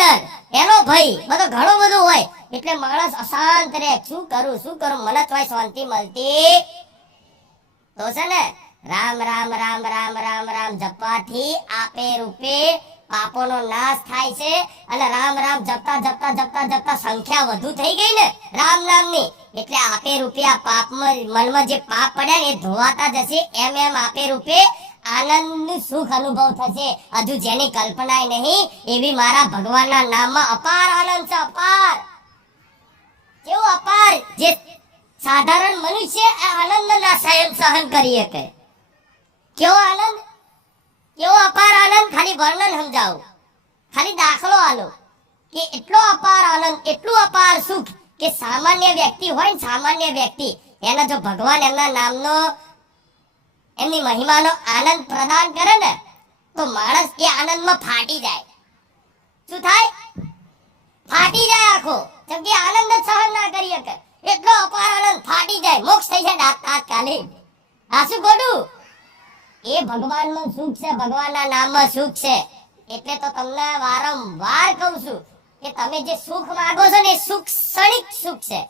ડર, એનો ભય બધો ઘણો બધો હોય, એટલે માણસ અશાંત રહે. શું કરું મને તો શાંતિ મળતી તો છે ને રામ રામ રામ રામ રામ રામ જપવાથી આપે રૂપે પાપોનો નાશ થાય છે. અને રામ રામ જપતા જપતા જપતા જપતા સંખ્યા વધુ થઈ ગઈ ને રામ નામની, એટલે આપે રૂપે આ પાપમાં મનમાં જે પાપ પડ્યા ને એ ધોવાતા જશે. એમ એમ આપે રૂપે આનંદનું સુખ અનુભવ થશે. હજુ જેની કલ્પના નહીં એવી મારા ભગવાનના નામમાં અપાર આનંદ છે. અપાર, કેવું અપાર! જે સાધારણ મનુષ્ય આ આનંદ ના સહન કરી શકે. કેવો આનંદ, કેવો અપાર આનંદ! ખાલી વર્ણન સમજાવું, ખાલી દાખલો આલો કે એટલો અપાર આનંદ, એટલું અપાર સુખ કે સામાન્ય વ્યક્તિ હોય ને, સામાન્ય વ્યક્તિ એને જો ભગવાન એમના નામનો, એમની મહિમાનો આનંદ પ્રદાન કરે ને તો માણસ એ આનંદમાં ફાટી જાય. શું થાય? ફાટી જાય આખો. જેમ કે આનંદ સહન ના કરી શકે એટલો અપાર આનંદ ફાટી જાય, મોક્ષ થઈ જાય તાત્કાલિક. આ શું ખોટું? એ ભગવાનનું સુખ છે, ભગવાનના નામમાં સુખ છે. એટલે તો તમને વારંવાર કહું છું કે તમે જે સુખ માંગો છો ને એ સુખ ક્ષણિક સુખ છે.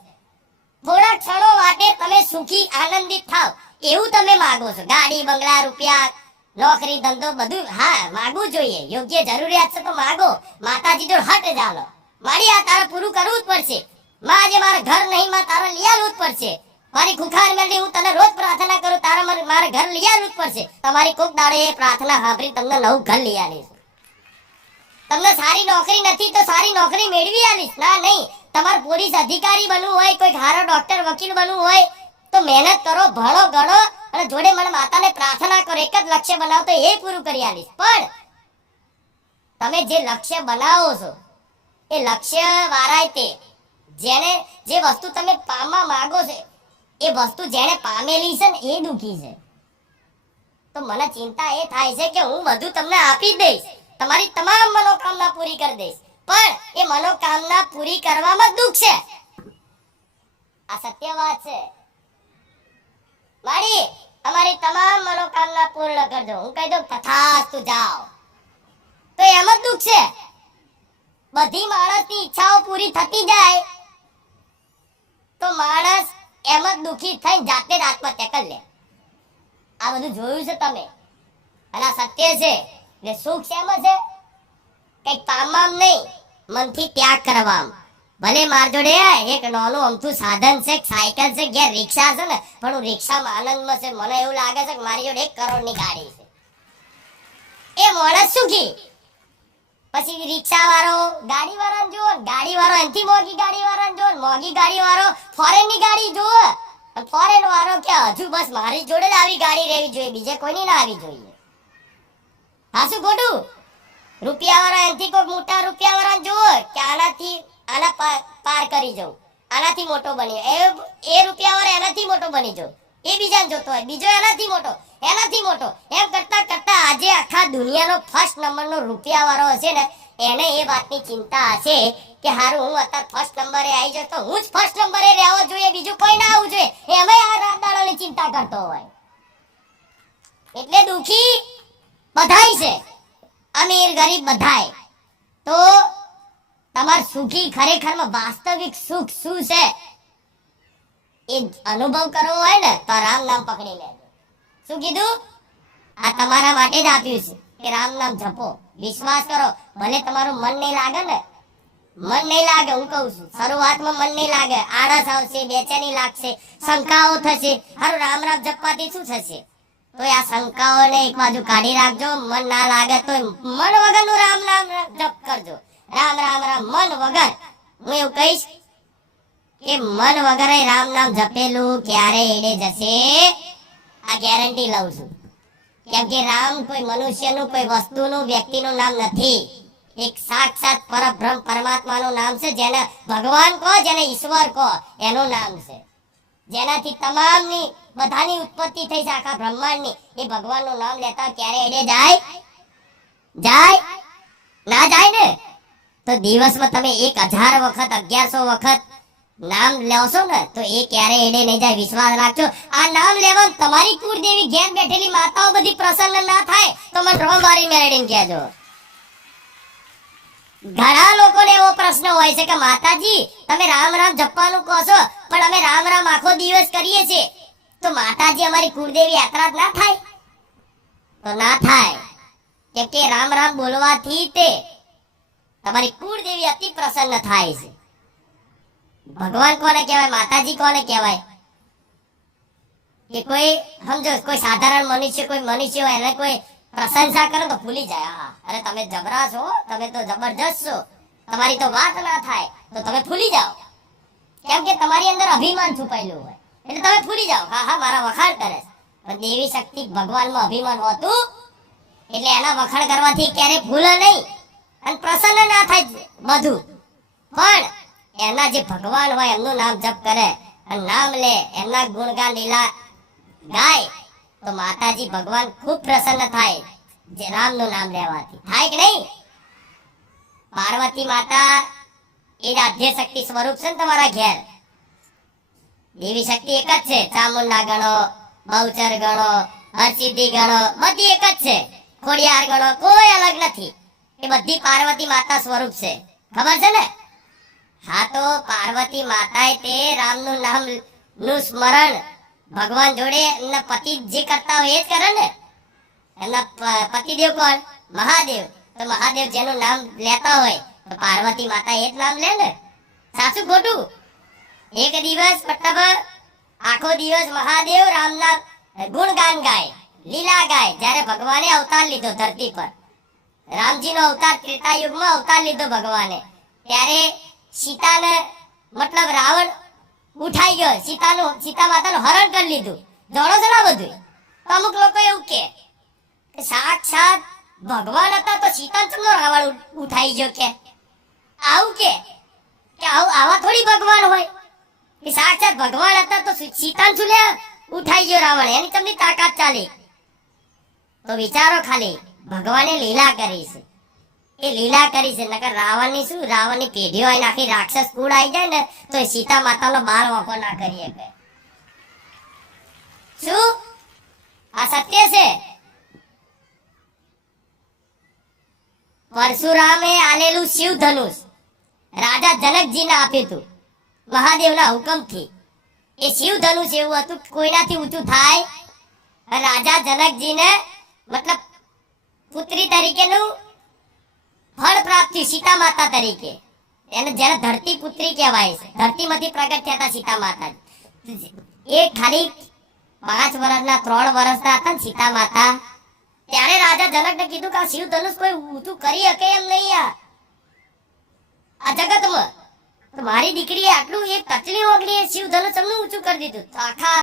થોડા ક્ષણો માટે તમે સુખી આનંદિત થાવ એવું તમે માંગો છો. ગાડી બંગલા રૂપિયા નોકરી ધંધો બધું હા માંગવું જોઈએ, યોગ્ય જરૂરિયાત છે તો માંગો. માતાજી જો હટ જાલો મારી આ તારે પૂરું કરવું જ પડશે. માં આજે મારા ઘર નહીં, માં તારે લઈ આવવું જ પડશે. મારી ખુખાર મેળવી હું તને રોજ પ્રાર્થના કરું, તારે મારે ઘર લઈ આવવું જ પડશે. તમારી કોક દાડે એ પ્રાર્થના સાંભળી તમને નવું ઘર લઈ આવીશ. તમને સારી નોકરી નથી તો સારી નોકરી મેળવી આવીશ. ના નહીં, તમારે પોલીસ અધિકારી બનવું હોય, કોઈ સારો ડોક્ટર વકીલ બનવું હોય તો મહેનત કરો, ભણો ગણો અને જોડે મને માતાને પ્રાર્થના કરો. એક જ લક્ષ્ય બનાવો તો એ પૂરું કરી આવીશ. પણ તમે જે લક્ષ્ય બનાવો છો એ લક્ષ્ય વાળાય તે જેને જે વસ્તુ તમે પામવા માંગો છો એ વસ્તુ જેને પામેલી છે ને એ દુખી છે. તો મને ચિંતા એ થાય છે કે હું બધું તમને આપી દઈશ, તમારી તમામ મનોકામના પૂરી કરી દઈશ, પણ એ મનોકામના પૂરી કરવામાં દુઃખ છે. આ સત્ય વાત છે. મારી અમારી તમામ મનોકામના પૂર્ણ કરજો. હું કહી દઉં તથાસ્તુ જાઓ તો એમ જ દુઃખ છે. બધી માણસની ઈચ્છાઓ પૂરી થતી જાય તો માણસ એમ જ દુઃખી થઈને જાતે જ આત્મહત્યા કરી લે. આ બધું જોયું છે તમે અને આ સત્ય છે. એટલે સુખ શેમાં છે? કઈક પામવામાં નહીં, મનથી ત્યાગ કરવામાં. ભલે માર જોડે એક નાનું અમથું સાધન છે, સાયકલ છે, ઘેર રિક્ષા છે ને, પણ હું રિક્ષામાં આનંદમાં છે. મને એવું લાગે છે કે મારી જોડે 1 કરોડની ગાડી છે. એ માણસ સુખી. પછી રિક્ષા વાળો ગાડી વાળાને જુઓ, ગાડી વાળો એનથી મોંઘી ગાડી વાળાને જુઓ, મોંઘી ગાડી વાળો ફોરેનની ગાડી જુઓ, ફોરેન વાળો કે હજુ બસ મારી જોડે જ આવી ગાડી રહેવી જોઈએ, બીજે કોઈની ના આવી જોઈએ. હા શું ખોટું? રૂપિયા વાળા એનથી કોઈ મોટા રૂપિયા વાળાને જુઓ કે આના પાર કરી જાઉં, આનાથી મોટો બની, એ રૂપિયા વાળા એનાથી મોટો બની જાઉં, એ બીજાને જોતો હોય, બીજો એનાથી મોટો, એનાથી મોટો, એમ કરતા કરતા આજે આખા દુનિયાનો ફર્સ્ટ નંબરનો રૂપિયા વાળો હશે ને એને એ વાતની ચિંતા હશે કે હારું હું અત્યારે ફર્સ્ટ નંબરે આવી જાઉં તો હું જ ફર્સ્ટ નંબરે રહેવો જોઈએ, બીજું કોઈ ના આવવું જોઈએ. એમાંય આ રાત દાડાની ચિંતા કરતો હોય. એટલે દુખી બધાય છે, અમીર ગરીબ બધાય. તો તમાર સુખી ખરેખરમાં વાસ્તવિક સુખ શું છે એ અનુભવ કરવો હોય ને તો રામ નામ પકડી લેજો. શું કીધું? આ તમારા માટે જ આપ્યું છે કે રામ નામ જપો, વિશ્વાસ કરો. ભલે તમારું મન નહીં લાગે ને, મન નહીં લાગે, હું કહું છું શરૂઆતમાં મન નહીં લાગે, આળસ આવશે, બેચેની લાગશે, શંકાઓ થશે. હારું રામ રામ જપવાથી શું થશે? તો આ શંકાઓને એક બાજુ કાઢી રાખજો. મન ના લાગે તો મન વગરનું રામ નામ જપ કરજો. રામ રામ રામ મન વગર. હું એવું કહીશ કે મન વગર રામ નામ જપેલું ક્યારે એડે જશે આ ગેરંટી લઉં છું. કેમ કે રામ કોઈ મનુષ્યનું, કોઈ વસ્તુનું, વ્યક્તિનું નામ નથી. એક સાક્ષાત પરબ્રહ્મ પરમાત્માનું નામ છે, જેને ભગવાન કહો, જેને ઈશ્વર કહો, એનું નામ છે. જેનાથી તમામની બધાની ઉત્પત્તિ થઈ છે આખા બ્રહ્માંડની. એ ભગવાનનું નામ લેતા ક્યારે એડે જાય? જાય ના જાય ને. તો દિવસમાં તમે 1000 વખત 1100 વખત નામ લેવશો ને તો એ ક્યારે એડે નહીં જાય. વિશ્વાસ રાખજો. આ નામ લેવા તમારી કુળદેવી ઘેર બેઠેલી માતાઓ બધી પ્રસન્ન ના થાય તો મને રોમ વારી મેળવીને કહેજો. ઘણા લોકો એવો પ્રશ્ન હોય છે કે માતાજી તમે રામ રામ જપવાનું કહો છો પણ અમે રામ રામ આખો દિવસ કરીએ છીએ, તો માતાજી અમારી કુળદેવી યાત્રા ના થાય? તો ના થાય, કેમ કે રામ રામ બોલવાથી તે તમારી કુળદેવી અતિ પ્રસન્ન થાય છે. ભગવાન કોને કહેવાય, માતાજી કોને કહેવાય? કે કોઈ સમજો કોઈ સાધારણ મનુષ્ય, કોઈ મનુષ્ય હોય એને કોઈ પ્રશંસા કરે તો ભૂલી જાય, હા અરે તમે જબરા છો, તમે તો જબરજસ્ત છો, તમારી તો વાત ના થાય તો તમે ભૂલી જાઓ, કેમ કે તમારી અંદર અભિમાન છુપાયેલું હોય એટલે તમે ભૂલી જાઓ, હા હા મારા વખાણ કરે છે. પણ દેવી શક્તિ ભગવાનમાં અભિમાન હોતું એટલે એના વખાણ કરવાથી ક્યારે ભૂલે નહીં અને પ્રસન્ન ના થાય બધું. પણ એના જે ભગવાન હોય એમનું નામ જપ કરે અને નામ લે, એમના ગુણગાન લીલા ગાય તો માતાજી ભગવાન ખૂબ પ્રસન્ન થાય. જે રામનું નામ લેવાથી થાય કે નહીં? પાર્વતી માતા એ આદ્ય શક્તિ સ્વરૂપ છે ને તમારા ઘેર. દેવી શક્તિ એક જ છે, ચામુંડા ગણો, બહુચર ગણો, હરસિદ્ધિ ગણો, બધી એક જ છે. ખોડિયાર ગણો, કોઈ અલગ નથી. એ બધી પાર્વતી માતા સ્વરૂપ છે, ખબર છે ને? હા, તો પાર્વતી માતાએ તે રામનું નામ નું સ્મરણ ભગવાન જોડે એમના પતિ જે કરતા હોય એ જ કરે ને. એમના પતિદેવ કોણ? મહાદેવ. તો મહાદેવ જેનું નામ લેતા હોય તો પાર્વતી માતા એ જ નામ લે ને. સાચું ખોટું? એક દિવસ મતલબ આખો દિવસ મહાદેવ રામના ગુણગાન ગાય, લીલા ગાય. જ્યારે ભગવાને અવતાર લીધો ધરતી પર, રામજીનો અવતાર ત્રેતા યુગમાં અવતાર લીધો ભગવાને, ત્યારે સીતાને મતલબ રાવણ ઉઠાઈ ગયો, સીતા માતાનું હરણ કરી લીધું. જાણો છો ને બધું? તો અમુક લોકો એવું કે સાક્ષાત ભગવાન હતા તો સીતાનો ચમનો રાવણ ઉઠાઈ ગયો કે આવું કે આવા થોડી ભગવાન હોય કે સાક્ષાત ભગવાન હતા તો સીતાને શું લે ઉઠાઈ ગયો રાવણ? એની તમને તાકાત ચાલી? તો વિચારો ખાલી, ભગવાને લીલા કરી છે, એ લીલા કરી છે. નકર રાવણની શું, રાવણની પેઢી હોય આખી રાક્ષસ કુળ આવી જાય ને તો એ સીતા માતાનો બાર વાંકો ના કરી શકે. શું આ સત્ય છે? પરશુરામે આલેલું શિવ ધનુષ રાજા જનકજીને આપ્યું હતું મહાદેવના હુકમથી. એ શિવ ધનુષ એવું હતું કોઈનાથી ઊંચું થાય. રાજા જનકજીને મતલબ પુત્રી તરીકેનું ફળ પ્રાપ્ત થયું, સીતા માતા તરીકે. એને જેને ધરતી પુત્રી કહેવાય છે, ધરતીમાંથી પ્રગટ થયા હતા સીતા માતા. એ ખાલી 5 વર્ષના 3 વર્ષના હતા ને સીતા માતા, ત્યારે રાજા જનકને કીધું કે આ શિવ ધનુષ કોઈ ઊંચું કરી શકે એમ નહીં આ જગતમાં. તો મારી દીકરીએ આટલું એક કચલી ઓગળી શિવ ધનુષ એમનું ઊંચું કરી દીધું. તો આખા